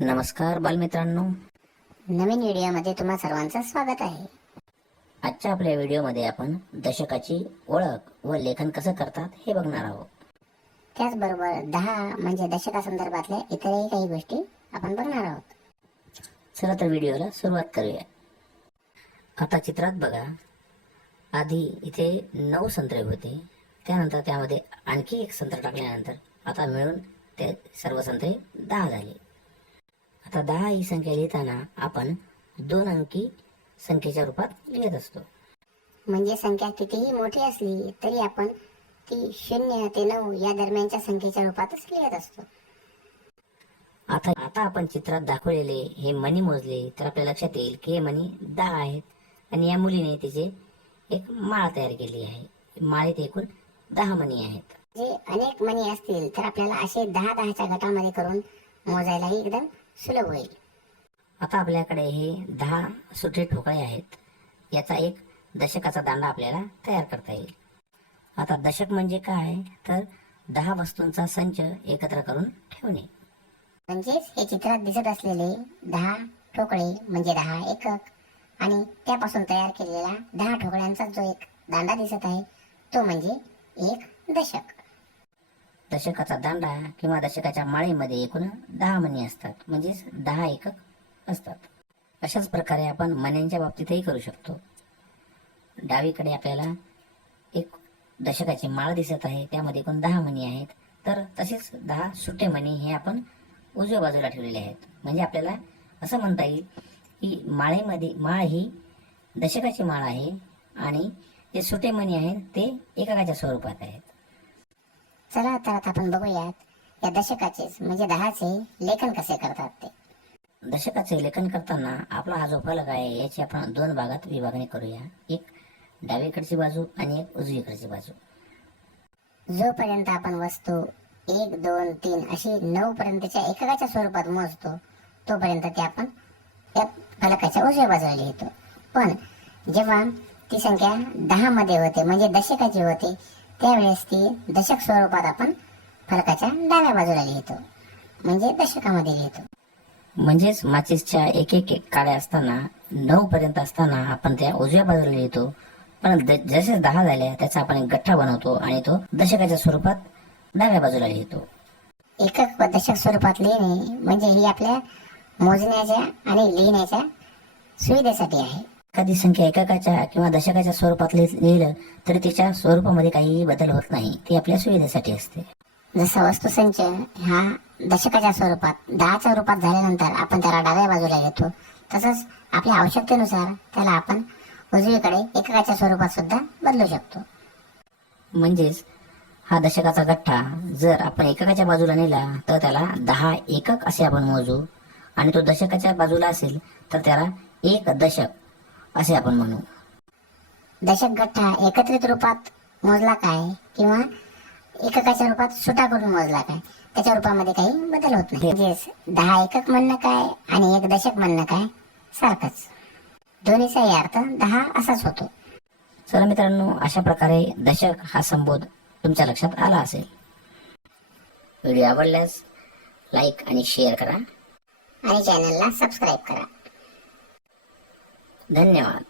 नमस्कार बालमित्रांनो. नवीन व्हिडिओमध्ये तुम्हा सर्वांचं स्वागत आहे. आजच्या आपल्या व्हिडिओमध्ये आपण दशकाची ओळख व लेखन कसं करतात हे बघणार आहोत. त्याचबरोबर दहा म्हणजे दशकासंदर्भातल्या इतरही काही गोष्टी आपण बघणार आहोत. चला तर व्हिडिओला सुरुवात करूया. आता चित्रात बघा. आधी इथे नऊ संत्रे होते. त्यानंतर त्यामध्ये आणखी एक संत्र टाकल्यानंतर आता मिळून ते सर्व संत्रे दहा झाले. आता दहा ही संख्या लिहिताना आपण दोन अंकी संख्येच्या रूपात लिहित असतो. म्हणजे संख्या कितीही मोठी असली तरी आपण ती शून्य ते नऊ या दरम्यानच्या संख्येच्या रूपातच लिहित असतो. आता आता आपण चित्रात दाखवलेले हे मणी मोजले तर आपल्या लक्षात येईल की हे मणी दहा आहेत. आणि या मुलीने तिचे एक माळ तयार केली आहे. माळेत एकूण दहा मणी आहेत. जे अनेक मणी असतील तर आपल्याला असे दहा दहाच्या गटामध्ये करून मोजायलाही एकदम सुलभ होईल. आता आपल्याकडे हे दहा सुटे ठोकळे आहेत. याचा एक दशकाचा दांडा आपल्याला तयार करता येईल. आता दशक म्हणजे काय? तर दहा वस्तूंचा संच एकत्र करून ठेवणे. म्हणजेच हे चित्रात दिसत असलेले दहा ठोकळे म्हणजे दहा एकक आणि त्यापासून तयार केलेला दहा ठोकळ्यांचा जो एक दांडा दिसत आहे तो म्हणजे एक दशक. दशकाचा दांडा किंवा दशकाच्या माळेमध्ये एकूण दहा मणी असतात. म्हणजेच दहा एकक असतात. अशाच प्रकारे आपण मण्यांच्या बाबतीतही करू शकतो. डावीकडे आपल्याला एक दशकाची माळ दिसत आहे. त्यामध्ये एकूण दहा मणी आहेत. तर तसेच दहा सुटे मणी हे आपण उजव्या बाजूला ठेवलेले आहेत. म्हणजे आपल्याला असं म्हणता येईल की माळेमध्ये माळ ही दशकाची माळ आहे आणि जे सुटे मणी आहेत ते एककाच्या स्वरूपात आहेत. चला तर आता आपण बघूयात या दशकाचेच म्हणजे दहाचे लेखन कसे करतात ते. दशकाचे लेखन करताना आपला हा जो फलक आहे याची आपण दोन भागात विभागणी करूया. एक डावीकडची बाजू आणि एक उजवीकडची बाजू. जोपर्यंत आपण वस्तू एक दोन तीन अशी नऊ पर्यंतच्या एककाच्या स्वरूपात मोजतो तोपर्यंत ते आपण या फलकाच्या उजव्या बाजूला लिहितो. पण जेव्हा ती संख्या दहा मध्ये होते म्हणजे दशकाची होते त्यावेळेस ती दशक स्वरूपात आपण फलकाच्या डाव्या बाजूला लिहितो. म्हणजे दशकामध्ये लिहितो. म्हणजेच माचीसच्या एक एक काड्या असताना नऊ पर्यंत असताना आपण त्या उजव्या बाजूला लिहितो. पण जसे दहा झाल्या त्याचा आपण एक गठ्ठा बनवतो आणि तो दशकाच्या स्वरूपात डाव्या बाजूला लिहितो. एकक व दशक स्वरूपात लिहिणे म्हणजे ही आपल्या मोजण्याच्या आणि लिहिण्याच्या सुविधेसाठी आहे. एखादी संख्या एककाच्या किंवा दशकाच्या स्वरूपात लिह- लिहिलं तरी तिच्या स्वरूपामध्ये काहीही बदल होत नाही. ती आपल्या सुविधेसाठी असते. जसा वस्तुसंच हा दशकाच्या स्वरूपात दहाच्या रूपात झाल्यानंतर आपण त्याला डाव्या बाजूला घेतो. तसंच आपल्या आवश्यकतेनुसार त्याला आपण उजवीकडे एककाच्या स्वरूपात सुद्धा बदलू शकतो. म्हणजेच हा दशकाचा गठ्ठा जर आपण एककाच्या बाजूला नेला तर त्याला दहा एकक असे आपण मोजू. आणि तो दशकाच्या बाजूला असेल तर त्याला एक दशक असे आपण म्हणू. दशक गठ्ठा एकत्रित रूपात मोजला काय किंवा एककाच्या रूपात सुटा करून मोजला काय? त्याच्या रूपामध्ये काही बदल होत नाही. म्हणजेच दहा एकक म्हणणं काय आणि एक दशक म्हणणं काय? सारखंच. दोन्हीचाही अर्थ दहा असाच होतो. चला मित्रांनो अशा प्रकारे दशक हा संबोध तुमच्या लक्षात आला असेल. व्हिडिओ आवडल्यास लाईक आणि शेअर करा. आणि चॅनलला सबस्क्राईब करा. धन्यवाद